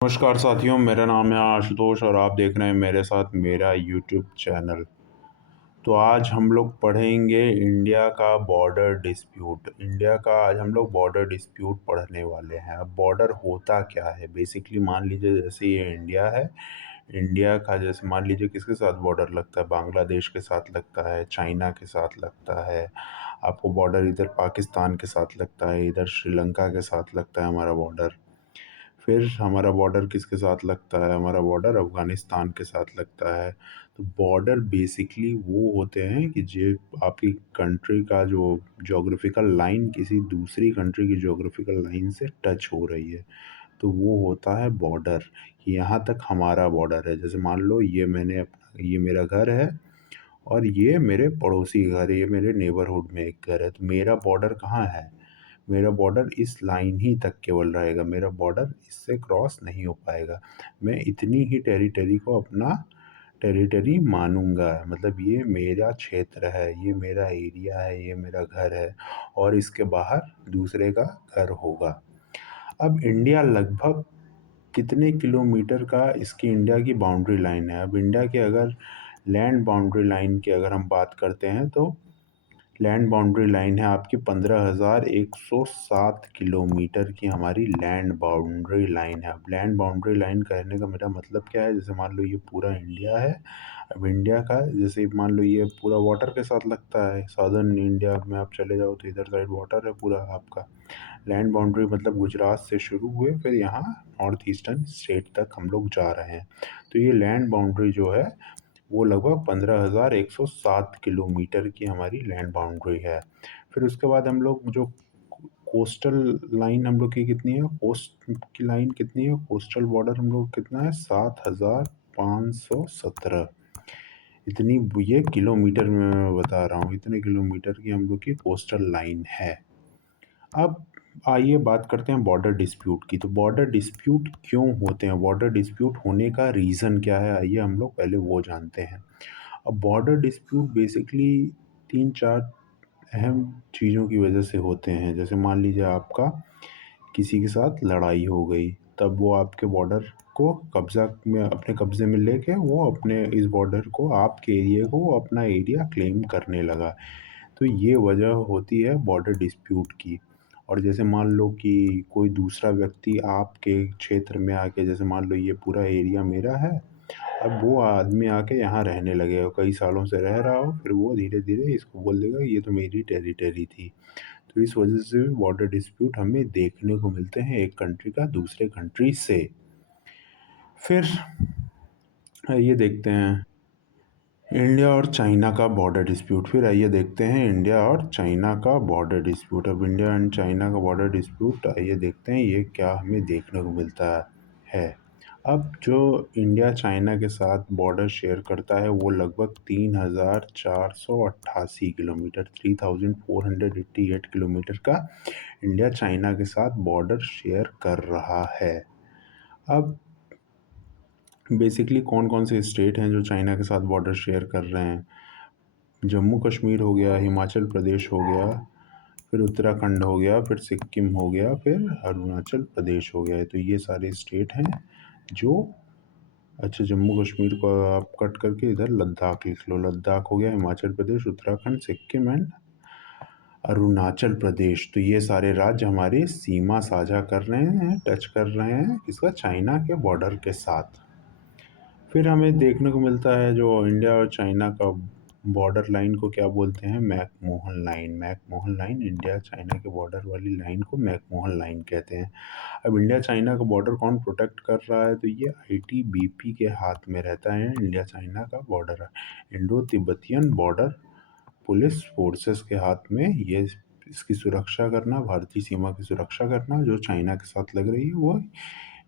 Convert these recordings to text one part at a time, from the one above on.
नमस्कार साथियों, मेरा नाम है आशुतोष और आप देख रहे हैं मेरे साथ मेरा यूट्यूब चैनल। तो आज हम लोग पढ़ेंगे इंडिया का बॉर्डर डिस्प्यूट। इंडिया का आज हम लोग बॉर्डर डिस्प्यूट पढ़ने वाले हैं। अब बॉर्डर होता क्या है? बेसिकली मान लीजिए जैसे ये इंडिया है। इंडिया का जैसे मान लीजिए किसके साथ बॉर्डर लगता है? बांग्लादेश के साथ लगता है, चाइना के साथ लगता है। आपको बॉर्डर इधर पाकिस्तान के साथ लगता है, इधर श्रीलंका के साथ लगता है हमारा बॉर्डर। फिर हमारा बॉर्डर किसके साथ लगता है? हमारा बॉर्डर अफ़गानिस्तान के साथ लगता है। तो बॉर्डर बेसिकली वो होते हैं कि जे आपकी कंट्री का जो ज्योग्राफिकल लाइन किसी दूसरी कंट्री की ज्योग्राफिकल लाइन से टच हो रही है, तो वो होता है बॉर्डर। यहाँ तक हमारा बॉर्डर है। जैसे मान लो ये मेरा घर है और ये मेरे पड़ोसी घर है, ये मेरे नेबरहुड में एक घर है। तो मेरा बॉर्डर कहाँ है? मेरा बॉर्डर इस लाइन ही तक केवल रहेगा, मेरा बॉर्डर इससे क्रॉस नहीं हो पाएगा। मैं इतनी ही टेरिटरी को अपना टेरिटरी मानूंगा, मतलब ये मेरा क्षेत्र है, ये मेरा एरिया है, ये मेरा घर है और इसके बाहर दूसरे का घर होगा। अब इंडिया लगभग कितने किलोमीटर का इसकी इंडिया की बाउंड्री लाइन है? अब इंडिया के अगर लैंड बाउंड्री लाइन की अगर हम बात करते हैं तो लैंड बाउंड्री लाइन है आपकी 15,107 किलोमीटर की हमारी लैंड बाउंड्री लाइन है। अब लैंड बाउंड्री लाइन कहने का मेरा मतलब क्या है? जैसे मान लो ये पूरा इंडिया है। अब इंडिया का जैसे मान लो ये पूरा वाटर के साथ लगता है। साउदर्न इंडिया में आप चले जाओ तो इधर साइड वाटर है पूरा आपका। लैंड बाउंड्री मतलब गुजरात से शुरू हुए फिर यहाँ नॉर्थ ईस्टर्न स्टेट तक हम लोग जा रहे हैं। तो ये लैंड बाउंड्री जो है वो लगभग 15,107 किलोमीटर की हमारी लैंड बाउंड्री है। फिर उसके बाद हम लोग जो कोस्टल लाइन हम लोग की कितनी है? कोस्ट की लाइन कितनी है? कोस्टल बॉर्डर हम लोग कितना है? 7,517। इतनी ये किलोमीटर में मैं बता रहा हूँ, इतने किलोमीटर की हम लोग की कोस्टल लाइन है। अब आइए बात करते हैं बॉर्डर डिस्प्यूट की। तो बॉर्डर डिस्प्यूट क्यों होते हैं? बॉर्डर डिस्प्यूट होने का रीज़न क्या है? आइए हम लोग पहले वो जानते हैं। अब बॉर्डर डिस्प्यूट बेसिकली 3-4 अहम चीज़ों की वजह से होते हैं। जैसे मान लीजिए आपका किसी के साथ लड़ाई हो गई, तब वो आपके बॉर्डर को कब्ज़ा में अपने कब्ज़े में लेके वो अपने इस बॉर्डर को, आपके एरिया को वो अपना एरिया क्लेम करने लगा। तो ये वजह होती है बॉर्डर डिस्प्यूट की। और जैसे मान लो कि कोई दूसरा व्यक्ति आपके क्षेत्र में आके, जैसे मान लो ये पूरा एरिया मेरा है, अब वो आदमी आके यहाँ रहने लगे और कई सालों से रह रहा हो, फिर वो धीरे धीरे इसको बोल देगा ये तो मेरी टेरिटरी थी। तो इस वजह से बॉर्डर डिस्प्यूट हमें देखने को मिलते हैं एक कंट्री का दूसरे कंट्री से। फिर ये देखते हैं इंडिया और चाइना का बॉर्डर डिस्प्यूट। फिर आइए देखते हैं इंडिया और चाइना का बॉर्डर डिस्प्यूट। अब इंडिया एंड चाइना का बॉर्डर डिस्प्यूट आइए देखते हैं ये क्या हमें देखने को मिलता है। अब जो इंडिया चाइना के साथ बॉर्डर शेयर करता है वो लगभग 3,488 किलोमीटर, 3,488 किलोमीटर का इंडिया चाइना के साथ बॉर्डर शेयर कर रहा है। अब बेसिकली कौन कौन से स्टेट हैं जो चाइना के साथ बॉर्डर शेयर कर रहे हैं? जम्मू कश्मीर हो गया, हिमाचल प्रदेश हो गया, फिर उत्तराखंड हो गया, फिर सिक्किम हो गया, फिर अरुणाचल प्रदेश हो गया। तो ये सारे स्टेट हैं जो, अच्छा जम्मू कश्मीर को आप कट करके इधर लद्दाख लिख लो। लद्दाख हो गया, हिमाचल प्रदेश, उत्तराखंड, सिक्किम एंड अरुणाचल प्रदेश। तो ये सारे राज्य हमारी सीमा साझा कर रहे हैं, टच कर रहे हैं इसका चाइना के बॉर्डर के साथ। फिर हमें देखने को मिलता है जो इंडिया और चाइना का बॉर्डर लाइन को क्या बोलते हैं? McMahon line. McMahon line, India China के बॉर्डर वाली लाइन को मैकमोहन लाइन कहते हैं। अब इंडिया चाइना का बॉर्डर कौन प्रोटेक्ट कर रहा है? तो ये आईटीबीपी के हाथ में रहता है। इंडिया चाइना का border, Indo Tibetan border police forces के हाथ में ये इसकी सुरक्षा करना, भारतीय सीमा की सुरक्षा करना जो चाइना के साथ लग रही है वो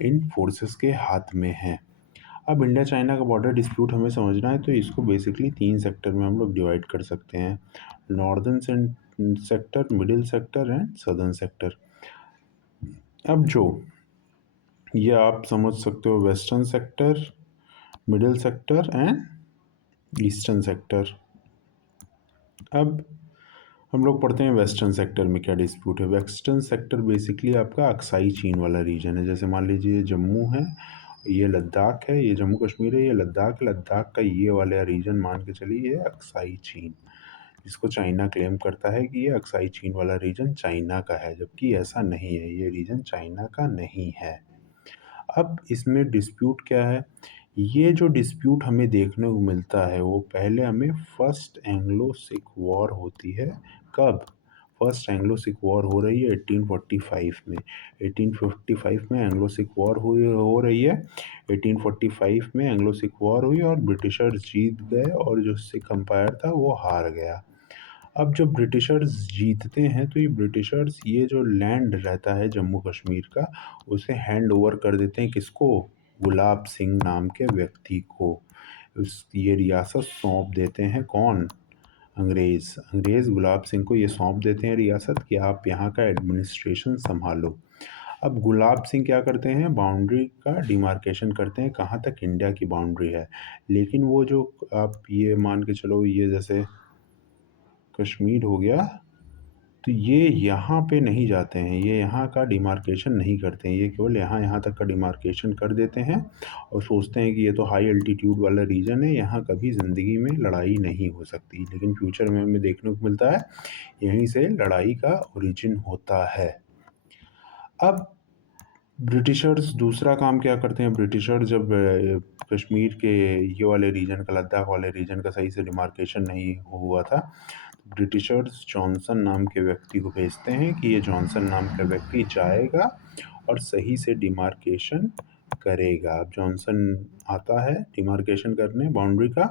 इन फोर्सेस के हाथ में है। अब इंडिया चाइना का बॉर्डर डिस्प्यूट हमें समझना है तो इसको बेसिकली 3 सेक्टर में हम लोग डिवाइड कर सकते हैं। Northern sector, middle sector and southern sector. अब जो ये आप समझ सकते हो western sector, middle sector and eastern sector. अब हम लोग पढ़ते हैं वेस्टर्न सेक्टर में क्या डिस्प्यूट है। वेस्टर्न सेक्टर बेसिकली आपका अक्साई चीन वाला रीजन है। जैसे मान लीजिए जम्मू है, ये लद्दाख है, ये जम्मू कश्मीर है, ये लद्दाख, लद्दाख का ये वाला रीजन मान के चलिए ये अक्साई चीन, जिसको चाइना क्लेम करता है कि ये अक्साई चीन वाला रीजन चाइना का है, जबकि ऐसा नहीं है, ये रीजन चाइना का नहीं है। अब इसमें डिस्प्यूट क्या है? ये जो डिस्प्यूट हमें देखने को मिलता है वो पहले हमें फर्स्ट एंग्लो सिख वॉर होती है। कब? फर्स्ट एंग्लो सिख वॉर हो रही है 1845 में। 1855 में एंग्लो सिख वॉर हुई हो रही है। 1845 में एंग्लो सिख वॉर हुई और ब्रिटिशर्स जीत गए और जो सिख अम्पायर था वो हार गया। अब जब ब्रिटिशर्स जीतते हैं तो ये ब्रिटिशर्स ये जो लैंड रहता है जम्मू कश्मीर का, उसे हैंड ओवर कर देते हैं किसको? गुलाब सिंह नाम के व्यक्ति को। उस ये रियासत सौंप देते हैं कौन? अंग्रेज़। अंग्रेज़ गुलाब सिंह को ये सौंप देते हैं रियासत कि आप यहाँ का एडमिनिस्ट्रेशन संभालो। अब गुलाब सिंह क्या करते हैं? बाउंड्री का डिमार्केशन करते हैं, कहाँ तक इंडिया की बाउंड्री है। लेकिन वो जो आप ये मान के चलो, ये जैसे कश्मीर हो गया, तो ये यहाँ पे नहीं जाते हैं, ये यहाँ का डिमार्केशन नहीं करते हैं, ये केवल यहाँ यहाँ तक का डिमार्केशन कर देते हैं और सोचते हैं कि ये तो हाई अल्टीट्यूड वाला रीजन है, यहाँ कभी ज़िंदगी में लड़ाई नहीं हो सकती। लेकिन फ्यूचर में हमें देखने को मिलता है यहीं से लड़ाई का ओरिजिन होता है। अब ब्रिटिशर्स दूसरा काम क्या करते हैं? ब्रिटिशर्स जब कश्मीर के ये वाले रीजन का, लद्दाख वाले रीजन का सही से डिमार्केशन नहीं हुआ था, ब्रिटिशर्स जॉनसन नाम के व्यक्ति को भेजते हैं कि ये जॉनसन नाम का व्यक्ति जाएगा और सही से डिमार्केशन करेगा। अब जॉनसन आता है डिमार्केशन करने बाउंड्री का,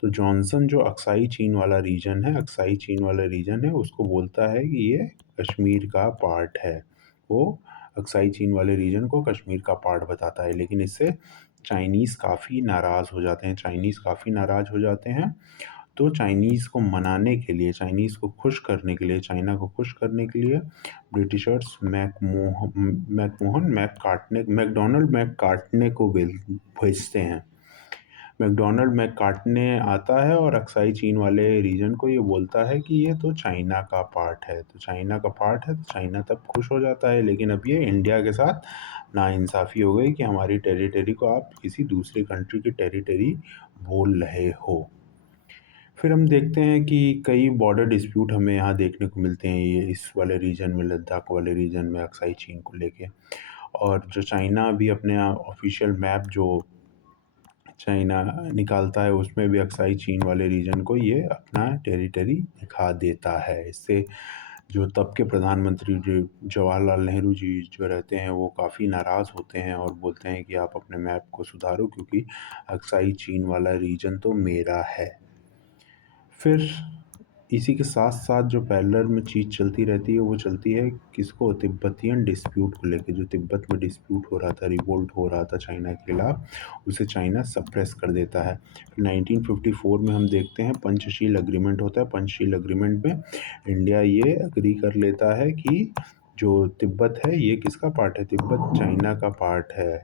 तो जॉनसन जो अक्साई चीन वाला रीजन है, अक्साई चीन वाला रीजन है, उसको बोलता है कि ये कश्मीर का पार्ट है। वो अक्साई चीन वाले रीजन को कश्मीर का पार्ट बताता है। लेकिन इससे चाइनीज़ काफ़ी नाराज़ हो जाते हैं, चाइनीज़ काफ़ी नाराज़ हो जाते हैं। तो चाइनीज़ को मनाने के लिए, चाइनीज़ को खुश करने के लिए, चाइना को खुश करने के लिए ब्रिटिशर्स मैकडोनाल्ड मैककार्टने को भेजते हैं। मैकडोनाल्ड मैककार्टने आता है और अक्साई चीन वाले रीजन को ये बोलता है कि ये तो चाइना का पार्ट है, तो चाइना का पार्ट है, तो चाइना तब खुश हो जाता है। लेकिन अब ये इंडिया के साथ नाइंसाफ़ी हो गई कि हमारी टेरिटरी को आप किसी दूसरे कंट्री की टेरिटरी बोल रहे हो। फिर हम देखते हैं कि कई बॉर्डर डिस्प्यूट हमें यहाँ देखने को मिलते हैं, ये इस वाले रीजन में, लद्दाख वाले रीजन में अक्साई चीन को लेके। और जो चाइना भी अपने ऑफिशियल मैप जो चाइना निकालता है उसमें भी अक्साई चीन वाले रीजन को ये अपना टेरिटरी दिखा देता है। इससे जो तब के प्रधानमंत्री जो जवाहरलाल नेहरू जी जो रहते हैं वो काफ़ी नाराज़ होते हैं और बोलते हैं कि आप अपने मैप को सुधारो, क्योंकि अक्साई चीन वाला रीजन तो मेरा है। फिर इसी के साथ साथ जो पैरेलल में चीज़ चलती रहती है वो चलती है किसको? तिब्बतियन डिस्प्यूट को लेके। जो तिब्बत में डिस्प्यूट हो रहा था, रिवोल्ट हो रहा था चाइना के खिलाफ, उसे चाइना सप्रेस कर देता है। फिर 1954 में हम देखते हैं पंचशील एग्रीमेंट होता है। पंचशील एग्रीमेंट में इंडिया ये एग्री कर लेता है कि जो तिब्बत है ये किसका पार्ट है? तिब्बत चाइना का पार्ट है।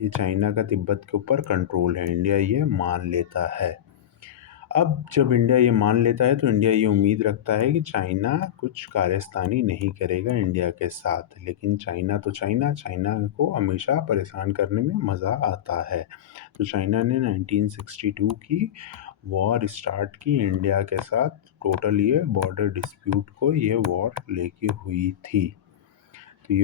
ये चाइना का तिब्बत के ऊपर कंट्रोल है, इंडिया ये मान लेता है। अब जब इंडिया ये मान लेता है तो इंडिया ये उम्मीद रखता है कि चाइना कुछ कारस्तानी नहीं करेगा इंडिया के साथ। लेकिन चाइना तो चाइना, चाइना को हमेशा परेशान करने में मज़ा आता है। तो चाइना ने 1962 की वॉर स्टार्ट की इंडिया के साथ। टोटल ये बॉर्डर डिस्प्यूट को ये वॉर लेके हुई थी। तो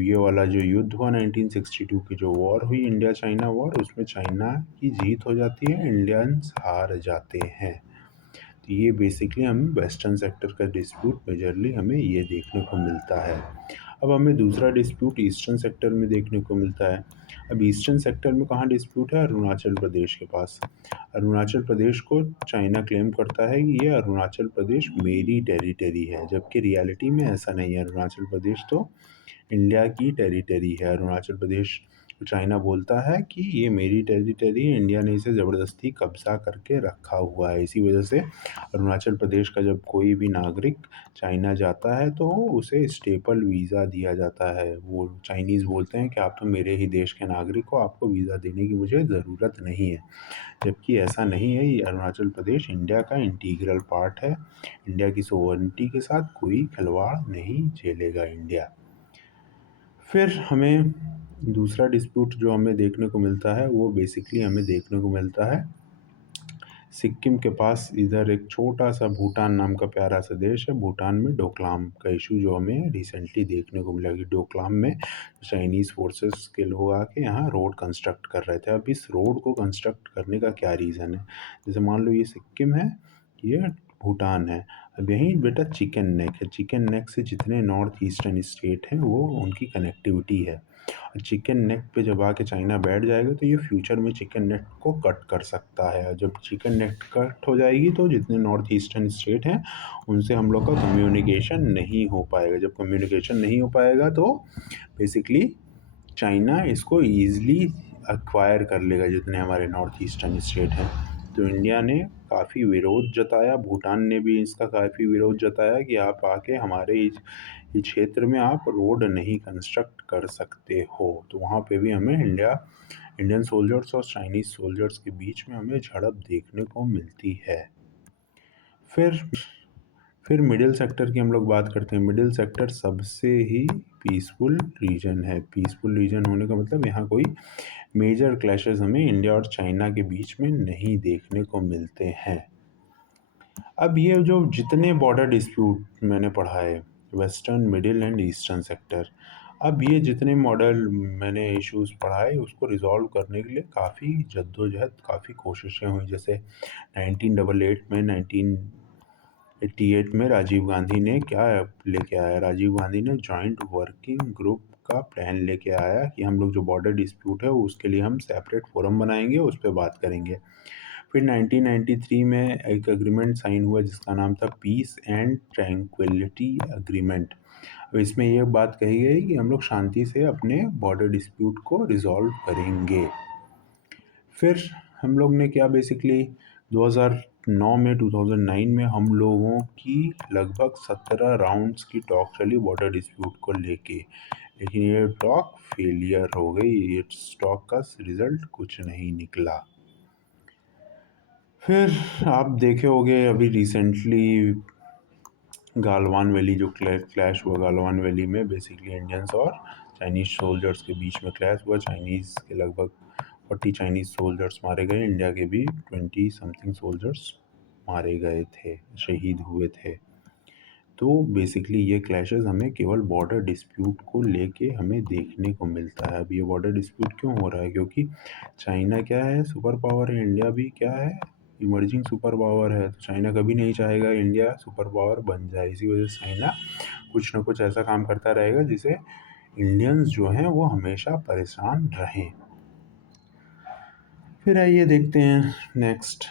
ये वाला जो युद्ध हुआ 1962 की जो वॉर हुई, इंडिया चाइना वॉर, उसमें चाइना की जीत हो जाती है, इंडियंस हार जाते हैं। तो ये बेसिकली हम वेस्टर्न सेक्टर का डिस्प्यूट मेजरली हमें ये देखने को मिलता है। अब हमें दूसरा डिस्प्यूट ईस्टर्न सेक्टर में देखने को मिलता है। अब ईस्टर्न सेक्टर में कहाँ डिस्प्यूट है? अरुणाचल प्रदेश के पास। अरुणाचल प्रदेश को चाइना क्लेम करता है कि ये अरुणाचल प्रदेश मेरी टेरिटरी है, जबकि रियलिटी में ऐसा नहीं है। अरुणाचल प्रदेश तो इंडिया की टेरिटरी है। अरुणाचल प्रदेश चाइना बोलता है कि ये मेरी टेरिटरी है, इंडिया ने इसे ज़बरदस्ती कब्जा करके रखा हुआ है। इसी वजह से अरुणाचल प्रदेश का जब कोई भी नागरिक चाइना जाता है तो उसे स्टेपल वीज़ा दिया जाता है। वो चाइनीज़ बोलते हैं कि आप तो मेरे ही देश के नागरिक हो, आपको वीज़ा देने की मुझे ज़रूरत नहीं है। जबकि ऐसा नहीं है, ये अरुणाचल प्रदेश इंडिया का इंटीग्रल पार्ट है। इंडिया की सोवरेनिटी के साथ कोई खिलवाड़ नहीं झेलेगा इंडिया। फिर हमें दूसरा डिस्प्यूट जो हमें देखने को मिलता है वो बेसिकली हमें देखने को मिलता है सिक्किम के पास इधर एक छोटा सा भूटान नाम का प्यारा सा देश है। भूटान में डोकलाम का इशू जो हमें रिसेंटली देखने को मिला कि डोकलाम में चाइनीज़ फोर्सेस के लोग आके यहाँ रोड कंस्ट्रक्ट कर रहे थे। अब इस रोड को कंस्ट्रक्ट करने का क्या रीज़न है? जैसे मान लो ये सिक्किम है, ये भूटान है। अब यहीं बेटा चिकन नेक है। चिकन नेक से जितने नॉर्थ ईस्टर्न स्टेट हैं वो उनकी कनेक्टिविटी है। चिकन नेक पे जब आके चाइना बैठ जाएगा तो ये फ्यूचर में चिकन नेक को कट कर सकता है। जब चिकन नेक कट हो जाएगी तो जितने नॉर्थ ईस्टर्न स्टेट हैं उनसे हम लोग का कम्युनिकेशन नहीं हो पाएगा। जब कम्युनिकेशन नहीं हो पाएगा तो बेसिकली चाइना इसको ईज़िली एक्वायर कर लेगा जितने हमारे नॉर्थ ईस्टर्न स्टेट हैं। तो इंडिया ने काफ़ी विरोध जताया, भूटान ने भी इसका काफ़ी विरोध जताया कि आप आके हमारे इस क्षेत्र में आप रोड नहीं कंस्ट्रक्ट कर सकते हो। तो वहाँ पे भी हमें इंडियन सोल्जर्स और चाइनीज़ सोल्जर्स के बीच में हमें झड़प देखने को मिलती है। फिर फिर मिडिल सेक्टर की हम लोग बात करते हैं। मिडिल सेक्टर सबसे ही पीसफुल रीजन है। पीसफुल रीजन होने का मतलब यहाँ कोई मेजर क्लैशेस हमें इंडिया और चाइना के बीच में नहीं देखने को मिलते हैं। अब ये जो जितने बॉर्डर डिस्प्यूट मैंने पढ़ा है, western, middle and eastern sector, अब ये जितने मॉडल मैंने इश्यूज पढ़ाए उसको रिजॉल्व करने के लिए काफ़ी जद्दोजहद, काफ़ी कोशिशें हुई। जैसे 1988 में राजीव गांधी ने क्या लेके आया? राजीव गांधी ने जॉइंट वर्किंग ग्रुप का प्लान लेके आया कि हम लोग जो बॉर्डर डिस्प्यूट है उसके लिए हम सेपरेट फोरम बनाएंगे, उस पर बात करेंगे। फिर 1993 में एक एग्रीमेंट साइन हुआ जिसका नाम था पीस एंड ट्रैंक्विलिटी एग्रीमेंट। अब इसमें यह बात कही गई कि हम लोग शांति से अपने बॉर्डर डिस्प्यूट को रिजॉल्व करेंगे। फिर हम लोग ने क्या बेसिकली 2009 में हम लोगों की लगभग 17 राउंड्स की टॉक चली बॉर्डर डिस्प्यूट को लेके, लेकिन ये टॉक फेलियर हो गई। इस टॉक का रिजल्ट कुछ नहीं निकला। फिर आप देखे होंगे अभी रिसेंटली गालवान वैली जो क्लैश हुआ, गालवान वैली में बेसिकली इंडियंस और चाइनीज़ सोल्जर्स के बीच में क्लैश हुआ। चाइनीज़ के लगभग 40 चाइनीज़ सोल्जर्स मारे गए, इंडिया के भी 20 समथिंग सोल्जर्स मारे गए थे, शहीद हुए थे। तो बेसिकली ये क्लैशेस हमें केवल बॉर्डर डिस्प्यूट को लेके हमें देखने को मिलता है। अब ये बॉर्डर डिस्प्यूट क्यों हो रहा है? क्योंकि चाइना क्या है, सुपर पावर है, इंडिया भी क्या है, इमर्जिंग सुपर पावर है। तो चाइना कभी नहीं चाहेगा इंडिया सुपर पावर बन जाए। इसी वजह से चाइना कुछ ना कुछ ऐसा काम करता रहेगा जिसे इंडियंस जो हैं वो हमेशा परेशान रहें। फिर आइए देखते हैं नेक्स्ट